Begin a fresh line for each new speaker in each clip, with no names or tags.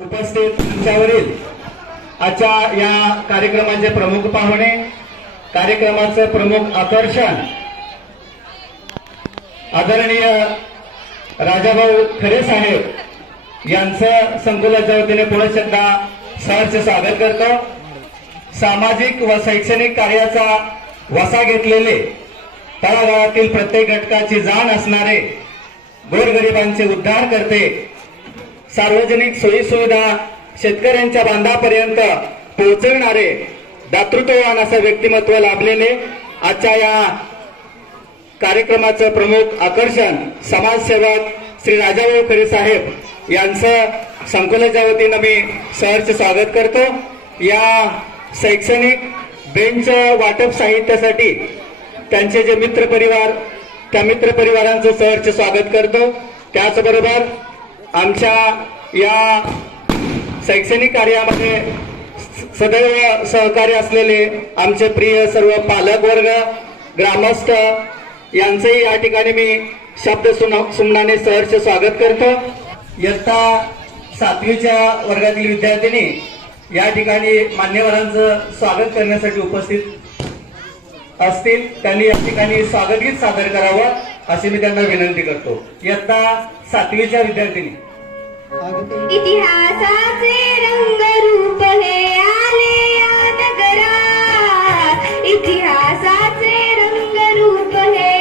उपस्थित मंचावरील आजच्या या कार्यक्रमाचे प्रमुख पाहुणे कार्यक्रमाचं प्रमुख आकर्षण आदरणीय राजाभाऊ खरे साहेब यांचं संकुलाच्या वतीने पुढे एकदा सहर्ष स्वागत करतो. सामाजिक व शैक्षणिक कार्याचा वसा घेतलेले तळागाळातील प्रत्येक घटकाची जाण असणारे गोरगरिबांचे उद्धार करते सार्वजनिक सोयीसुविधा शेतकऱ्यांच्या बांधापर्यंत पोहोचवणारे दातृत्ववान असं व्यक्तिमत्व लाभलेले आजच्या या कार्यक्रमाचं प्रमुख आकर्षण समाजसेवक श्री राजाभाऊ खरे साहेब यांचं संकुलाच्या वतीनं मी सहर्ष स्वागत करतो. या शैक्षणिक बेंच वाटप साहित्यासाठी त्यांचे जे मित्रपरिवार त्या मित्रपरिवारांचं सहर्ष स्वागत करतो. त्याचबरोबर आमच्या या शैक्षणिक कार्यामध्ये सदैव सहकार्य असलेले आमचे प्रिय सर्व पालक वर्ग ग्रामस्थ यांचंही या ठिकाणी मी शब्द सुना- सुमनाने सहर्ष स्वागत करतो. इयत्ता सातवीच्या वर्गातील विद्यार्थिनी या ठिकाणी मान्यवरांचं स्वागत करण्यासाठी उपस्थित असतील. त्यांनी या ठिकाणी स्वागतगीत सादर करावं अशी मी त्यांना विनंती करतो. इयत्ता सातवीच्या विद्यार्थिनी.
इतिहासाचे रंग रूप हे आले या नगरा इतिहासाचे रंग रूप हे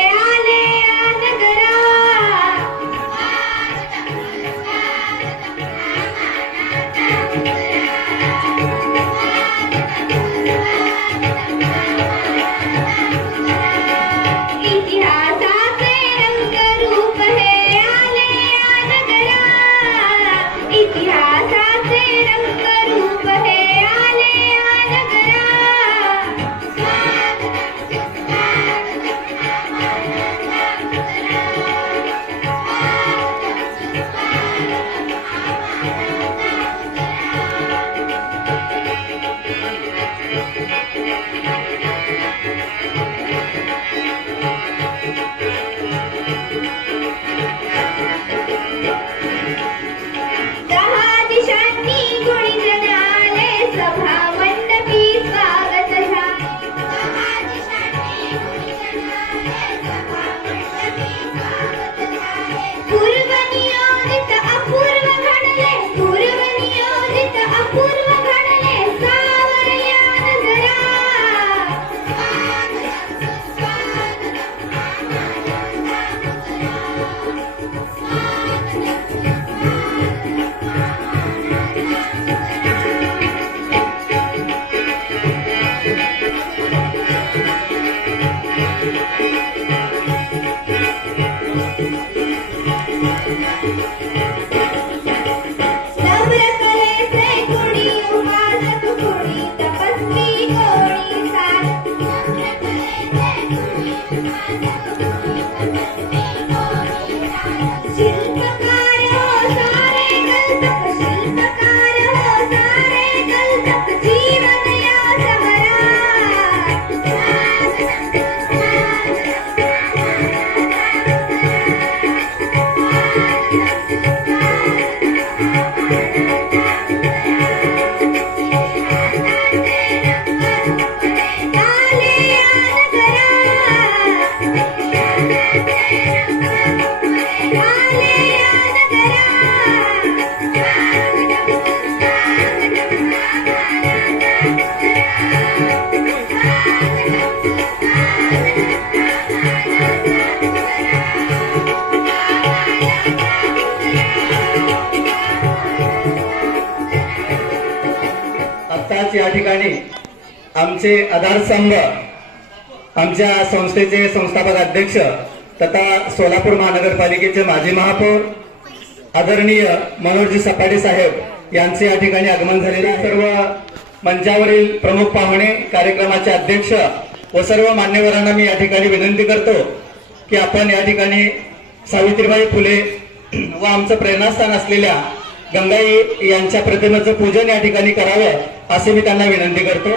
आत्ताच या ठिकाणी आमचे आधारस्तंभ आमच्या संस्थेचे संस्थापक अध्यक्ष तथा सोलापूर महानगरपालिकेचे माजी महापौर आदरणीय मनोजी सपाटे साहेब यांचे या ठिकाणी आगमन झालेले सर्व मंचावरील प्रमुख पाहुणे कार्यक्रमाचे अध्यक्ष व सर्व मान्यवरांना मी या ठिकाणी विनंती करतो की आपण या ठिकाणी सावित्रीबाई फुले व आमचं प्रेरणास्थान असलेल्या गंगाई यांच्या प्रतिमेचं पूजन या ठिकाणी करावं असे मी त्यांना विनंती करतो.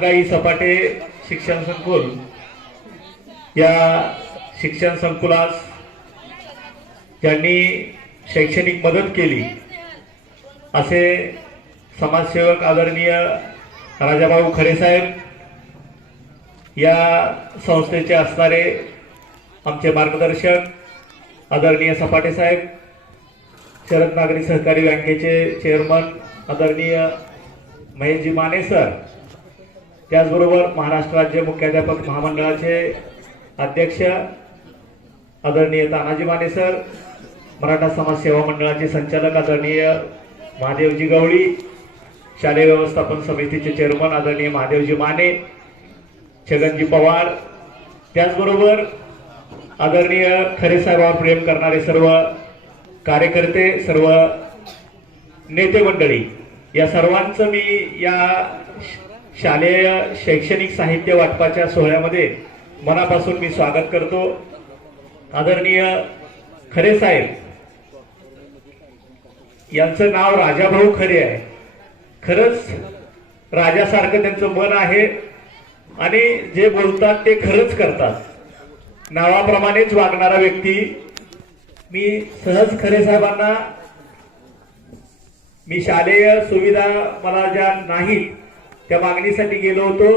काही सपाटे शिक्षण संकुल. या शिक्षण संकुलास ज्यांनी शैक्षणिक मदत केली. असे समाजसेवक आदरणीय राजाभाऊ खरेसाहेब या संस्थेचे असणारे आमचे मार्गदर्शक आदरणीय सपाटे साहेब शरद नागरी सहकारी बँकेचे चेअरमन आदरणीय महेशजी माने सर त्याचबरोबर महाराष्ट्र राज्य मुख्याध्यापक महामंडळाचे अध्यक्ष आदरणीय तानाजी माने सर मराठा समाज सेवा मंडळाचे संचालक आदरणीय महादेवजी गवळी शालेय व्यवस्थापन समितीचे चेअरमन आदरणीय महादेवजी माने छगनजी पवार त्याचबरोबर आदरणीय खरे साहेबांवर प्रेम करणारे सर्व कार्यकर्ते सर्व नेते मंडळी या सर्वांचं मी या श- शालेय शैक्षणिक साहित्य वाटपाच्या सोहळ्यामध्ये मनापासून मी स्वागत करतो. आदरणीय खरे साहेब यांचं नाव राजाभाऊ खरे आहे. खरंच राजासारखं त्यांचं मन आहे आणि जे बोलतात ते खरंच करतात. नावाप्रमाणेच वागणारा व्यक्ती मी सहज खरे साहेबांना मी शालेय सुविधा मला ज्या नाहीत त्या मागणीसाठी गेलो होतो.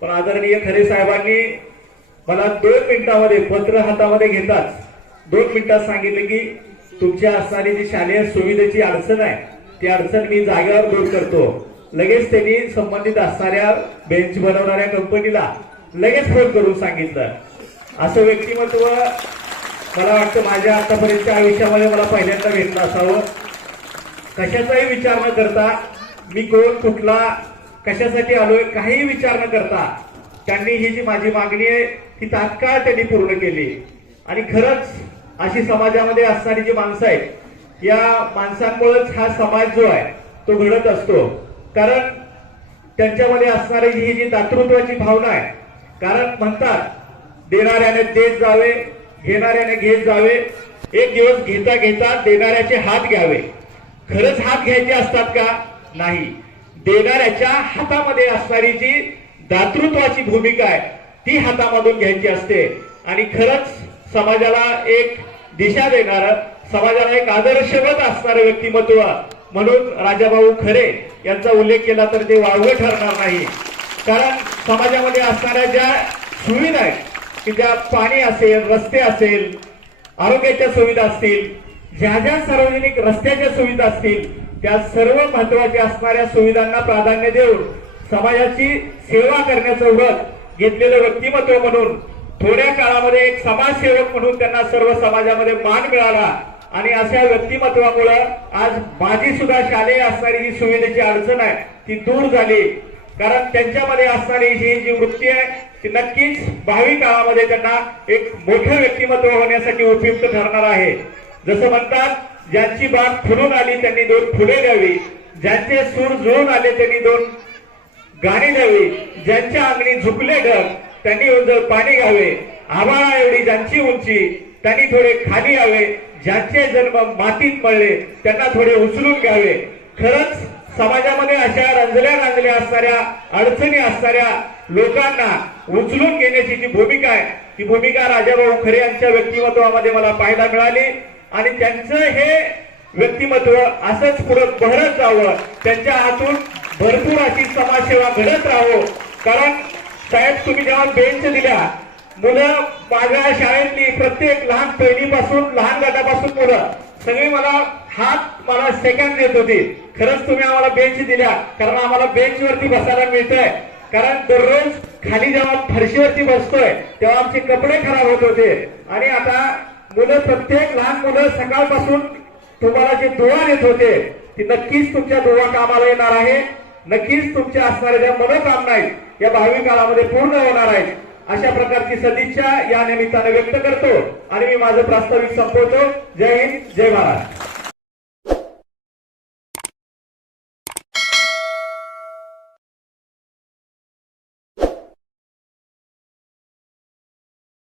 पण आदरणीय खरे साहेबांनी मला दोन मिनिटामध्ये पत्र हातामध्ये घेताच दोन मिनिटात सांगितलं की तुमच्या असणारी जी शालेय सुविधेची अडचण आहे ती अडचण मी जागेवर दूर करतो. लगेच त्यांनी संबंधित असणाऱ्या बेंच बनवणाऱ्या कंपनीला लगेच फोन करून सांगितलं. असं व्यक्तिमत्व मला वाटतं माझ्या आतापर्यंतच्या आयुष्यामध्ये मला पहिल्यांदा भेटलं असावं. कशाचाही विचार न करता मी कोण कुठला कशासाठी आलोय काही विचार न करता त्यांनी ही जी माझी मागणी आहे ती तात्काळ त्यांनी पूर्ण केली. आणि खरंच अशी समाजामध्ये असणारी जी माणसं आहेत या माणसांमुळेच हा समाज जो आहे तो घडत असतो. कारण त्यांच्यामध्ये असणारी ही जी दातृत्वाची भावना आहे कारण म्हणतात देणाऱ्याने देत जावे घेणाऱ्याने घेत जावे. एक दिवस घेता घेता देणाऱ्याचे हात घ्यावे. खरंच हात घ्यायचे असतात का? नाही. देणाऱ्याच्या हातामध्ये असणारी जी दातृत्वाची भूमिका आहे ती हातामधून घ्यायची असते. आणि खरंच समाजाला एक दिशा देणार समाजाला एक आदर्शवत असणारं व्यक्तिमत्व म्हणून राजाभाऊ खरे यांचा उल्लेख केला तर ते वावगं ठरणार नाही. कारण समाजामध्ये असणाऱ्या ज्या सुविधा आहेत की ज्या पाणी असेल रस्ते असेल आरोग्याच्या सुविधा असतील ज्या ज्या सार्वजनिक रस्त्याच्या सुविधा असतील त्या सर्व महत्त्वाच्या असणाऱ्या सुविधांना प्राधान्य देऊन समाजाची सेवा करण्याचं व्रत घेतलेलं व्यक्तिमत्व म्हणून थोड्या काळामध्ये एक समाजसेवक म्हणून त्यांना सर्व समाजामध्ये मान मिळाला. आणि अशा व्यक्तिमत्वामुळे आज माझी सुद्धा शालेय असणारी जी सुविधेची अडचण आहे ती दूर झाली. कारण त्यांच्यामध्ये असणारी ही जी वृत्ती आहे ती नक्कीच भावी काळामध्ये त्यांना एक मोठं व्यक्तिमत्व होण्यासाठी उपयुक्त ठरणार आहे. जसं म्हणतात ज्यांची बाग फुलून आली त्यांनी दोन फुले द्यावी. ज्यांचे सूर जुळून आले त्यांनी दोन गाणी द्यावी. ज्यांच्या अंगणी झुकले ढग त्यांनी उंच पाणी घ्यावे. आभाळा एवढी ज्यांची उंची त्यांनी थोडे खाली यावे. ज्यांचे जन्म मातीत पडले त्यांना थोडे उचलून घ्यावे. खरंच समाजामध्ये अशा रंजल्या रांजल्या असणाऱ्या अडचणी असणाऱ्या लोकांना उचलून घेण्याची जी भूमिका आहे ती भूमिका राजाभाऊ खरे यांच्या व्यक्तिमत्वामध्ये मला पाहायला मिळाली. आणि त्यांचं हे व्यक्तिमत्व असंच पुढे बहरत जावं त्यांच्या हातून भरपूर अशी समाजसेवा घडत राहो कारण साहेब तुम्ही जेव्हा बेंच दिल्या मुलं माझ्या शाळेतली प्रत्येक लहान पहिलीपासून लहान गटापासून मुलं सगळी मला हात मला सेकंड देत होती. खरंच तुम्ही आम्हाला बेंच दिल्या कारण आम्हाला बेंचवरती बसायला मिळतंय. कारण दररोज खाली जेव्हा फरशीवरती बसतोय तेव्हा आमचे कपडे खराब होत होते. आणि आता मुलं प्रत्येक लहान मुलं सकाळपासून तुम्हाला जे दुवा देत होते ती नक्कीच तुमच्या दुवा कामाला येणार आहे. नक्कीच तुमच्या असणाऱ्या ज्या मनोकामना आहेत या भावी काळामध्ये पूर्ण होणार आहेत. अशा प्रकारची सदिच्छा या निमित्ताने व्यक्त करतो आणि मी माझं प्रास्ताविक संपवतो. जय हिंद जय महाराष्ट्र.